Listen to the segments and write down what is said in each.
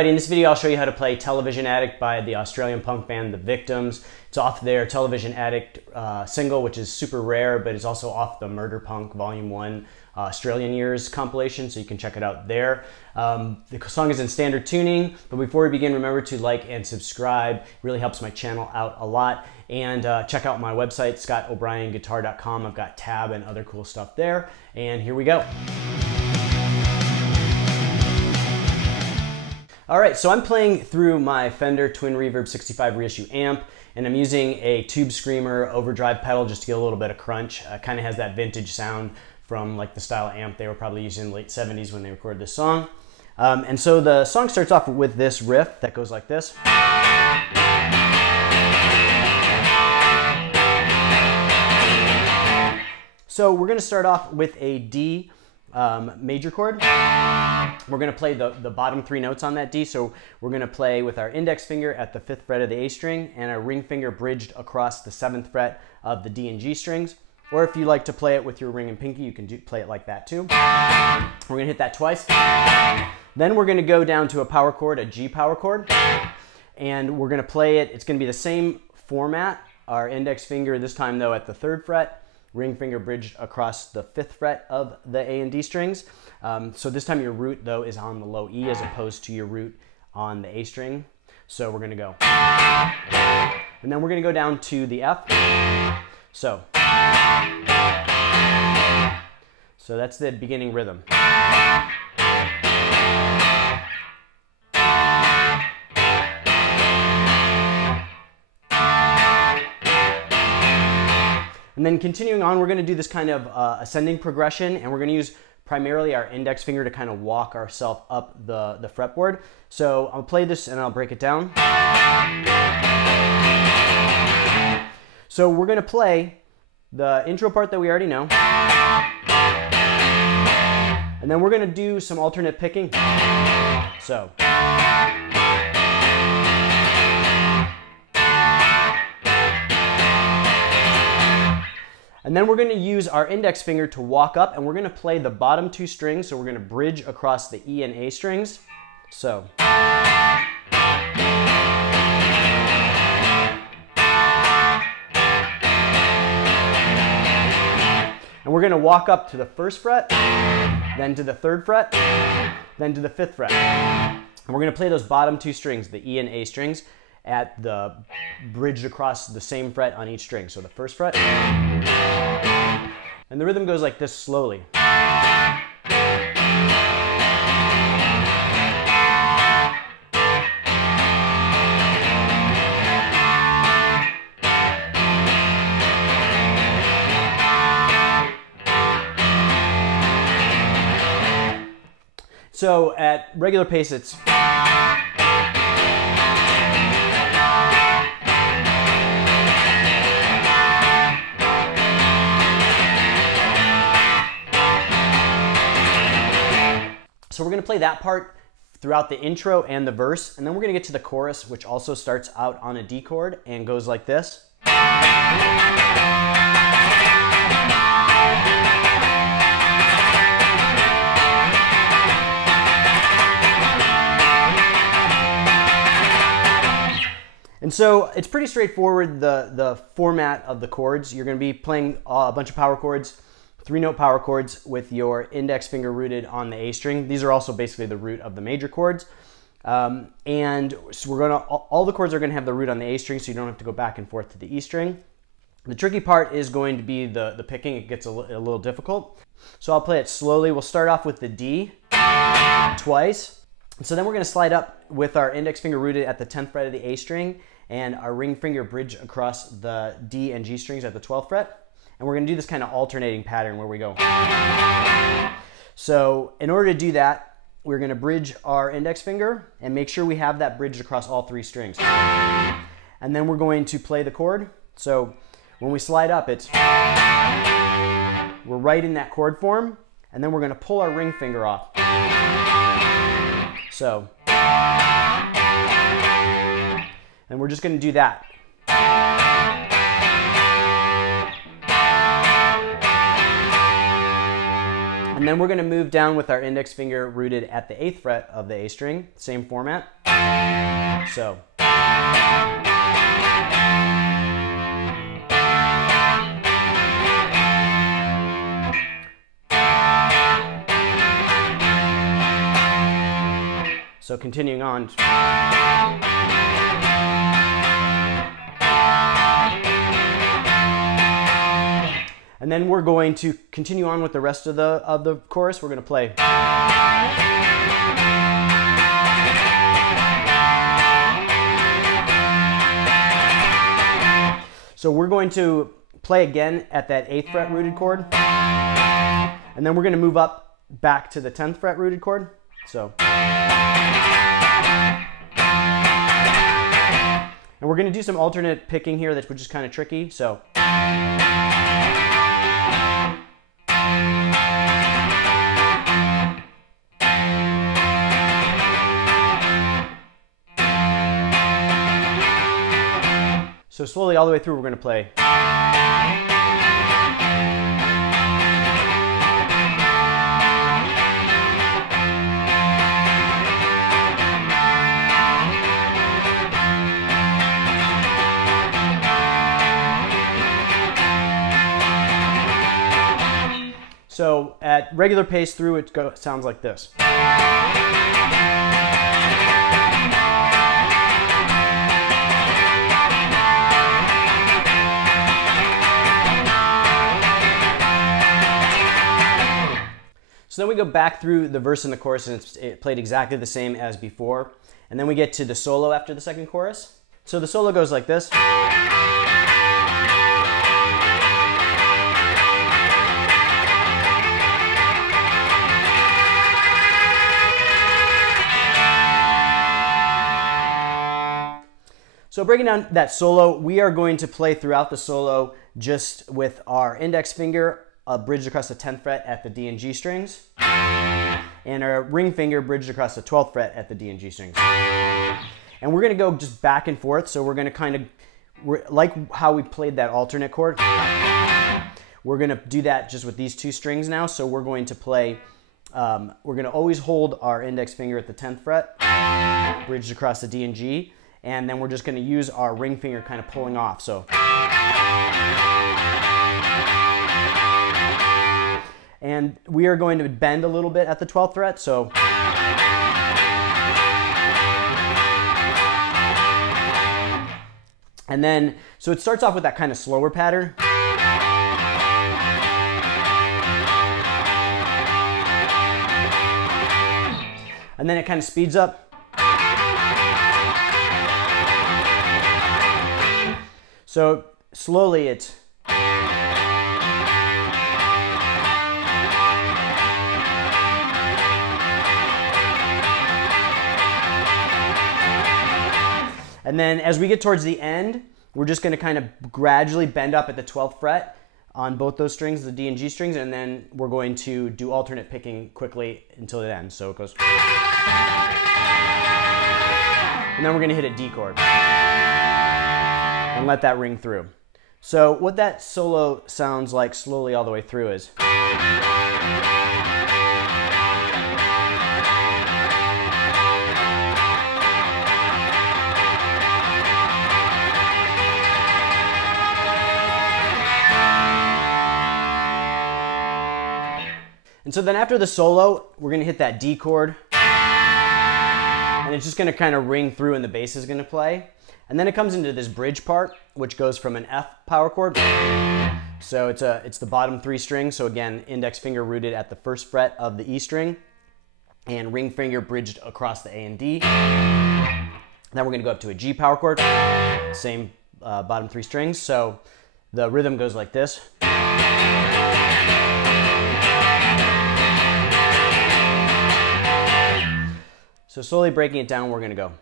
everybody, in this video I'll show you how to play Television Addict by the Australian punk band The Victims. It's off their Television Addict single, which is super rare, but it's also off the Murder Punk Volume 1 Australian Years compilation, so you can check it out there. The song is in standard tuning, but before we begin, remember to like and subscribe. It really helps my channel out a lot. And check out my website, scottobryanguitar.com. I've got tab and other cool stuff there. And here we go. All right, so I'm playing through my Fender Twin Reverb 65 reissue amp, and I'm using a Tube Screamer overdrive pedal just to get a little bit of crunch. Kind of has that vintage sound from like the style of amp they were probably using in the late 70s when they recorded this song. And so the song starts off with this riff that goes like this. So we're gonna start off with a D major chord. We're going to play the bottom three notes on that D, so we're going to play with our index finger at the 5th fret of the A string and our ring finger bridged across the 7th fret of the D and G strings. Or if you like to play it with your ring and pinky, you can play it like that too. We're going to hit that twice. Then we're going to go down to a power chord, a G power chord, and we're going to play it. It's going to be the same format. Our index finger this time though at the 3rd fret, ring finger bridged across the 5th fret of the A and D strings. So this time your root though is on the low E as opposed to your root on the A string. So we're gonna go. And then we're gonna go down to the F. So that's the beginning rhythm. And then continuing on, we're going to do this kind of ascending progression, and we're going to use primarily our index finger to kind of walk ourselves up the fretboard. So I'll play this and I'll break it down. So we're going to play the intro part that we already know, and then we're going to do some alternate picking. So. And then we're going to use our index finger to walk up, and we're going to play the bottom two strings, so we're going to bridge across the E and A strings. So. And we're going to walk up to the 1st fret, then to the 3rd fret, then to the 5th fret. And we're going to play those bottom two strings, the E and A strings, at the bridged across the same fret on each string. So the 1st fret. And the rhythm goes like this slowly. So at regular pace it's So we're going to play that part throughout the intro and the verse, and then we're going to get to the chorus, which also starts out on a D chord and goes like this. And so it's pretty straightforward, the format of the chords. You're going to be playing a bunch of power chords, 3-note power chords with your index finger rooted on the A string. These are also basically the root of the major chords. And so all the chords are gonna have the root on the A string, so you don't have to go back and forth to the E string. The tricky part is going to be the picking. It gets a little difficult. So I'll play it slowly. We'll start off with the D twice. So then we're gonna slide up with our index finger rooted at the 10th fret of the A string and our ring finger bridge across the D and G strings at the 12th fret. And we're going to do this kind of alternating pattern where we go. So in order to do that, we're going to bridge our index finger and make sure we have that bridged across all 3 strings. And then we're going to play the chord. So when we slide up, we're right in that chord form, and then we're going to pull our ring finger off. So, and we're just going to do that. And then we're going to move down with our index finger rooted at the 8th fret of the A string, same format. So. So continuing on. And then we're going to continue on with the rest of the chorus. We're going to play. So we're going to play again at that 8th fret rooted chord. And then we're going to move up back to the 10th fret rooted chord. So. And we're going to do some alternate picking here, which is kind of tricky. So. So slowly all the way through, we're going to play. So at regular pace through, it sounds like this. So then we go back through the verse and the chorus, and it played exactly the same as before. And then we get to the solo after the second chorus. So the solo goes like this. So breaking down that solo, we are going to play throughout the solo just with our index finger bridged across the 10th fret at the D and G strings, and our ring finger bridged across the 12th fret at the D and G strings. And we're going to go just back and forth, so we're going to kind of, like how we played that alternate chord, we're going to do that just with these two strings now. So we're going to play, we're going to always hold our index finger at the 10th fret, bridged across the D and G, and then we're just going to use our ring finger kind of pulling off. So. And we are going to bend a little bit at the 12th fret, so. And then, so it starts off with that kind of slower pattern. And then it kind of speeds up. So slowly it's. And then as we get towards the end, we're just going to kind of gradually bend up at the 12th fret on both those strings, the D and G strings, and then we're going to do alternate picking quickly until it ends. So it goes. And then we're going to hit a D chord and let that ring through. So what that solo sounds like slowly all the way through is. And so then after the solo, we're going to hit that D chord, and it's just going to kind of ring through and the bass is going to play. And then it comes into this bridge part, which goes from an F power chord. So it's the bottom 3 strings. So again, index finger rooted at the 1st fret of the E string, and ring finger bridged across the A and D. Then we're going to go up to a G power chord, same bottom 3 strings. So the rhythm goes like this. So slowly breaking it down, we're going to go.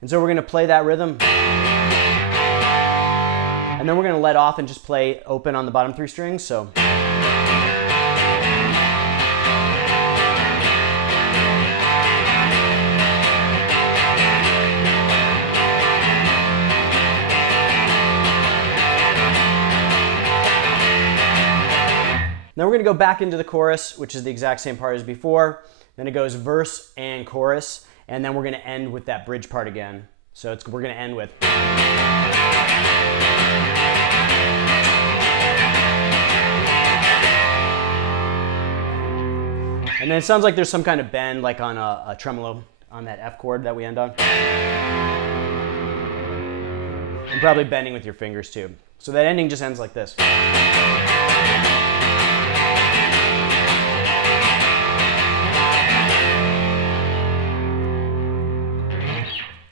And so we're going to play that rhythm. And then we're going to let off and just play open on the bottom 3 strings. So. we're gonna go back into the chorus, which is the exact same part as before. Then it goes verse and chorus, and then we're gonna end with that bridge part again. So we're gonna end with. And then it sounds like there's some kind of bend, like on a tremolo on that F chord that we end on. And probably bending with your fingers too. So that ending just ends like this.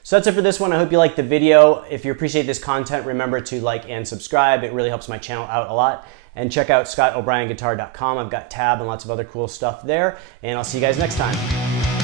So that's it for this one. I hope you liked the video. If you appreciate this content, remember to like and subscribe. It really helps my channel out a lot. And check out ScottO'BrienGuitar.com. I've got tab and lots of other cool stuff there. And I'll see you guys next time.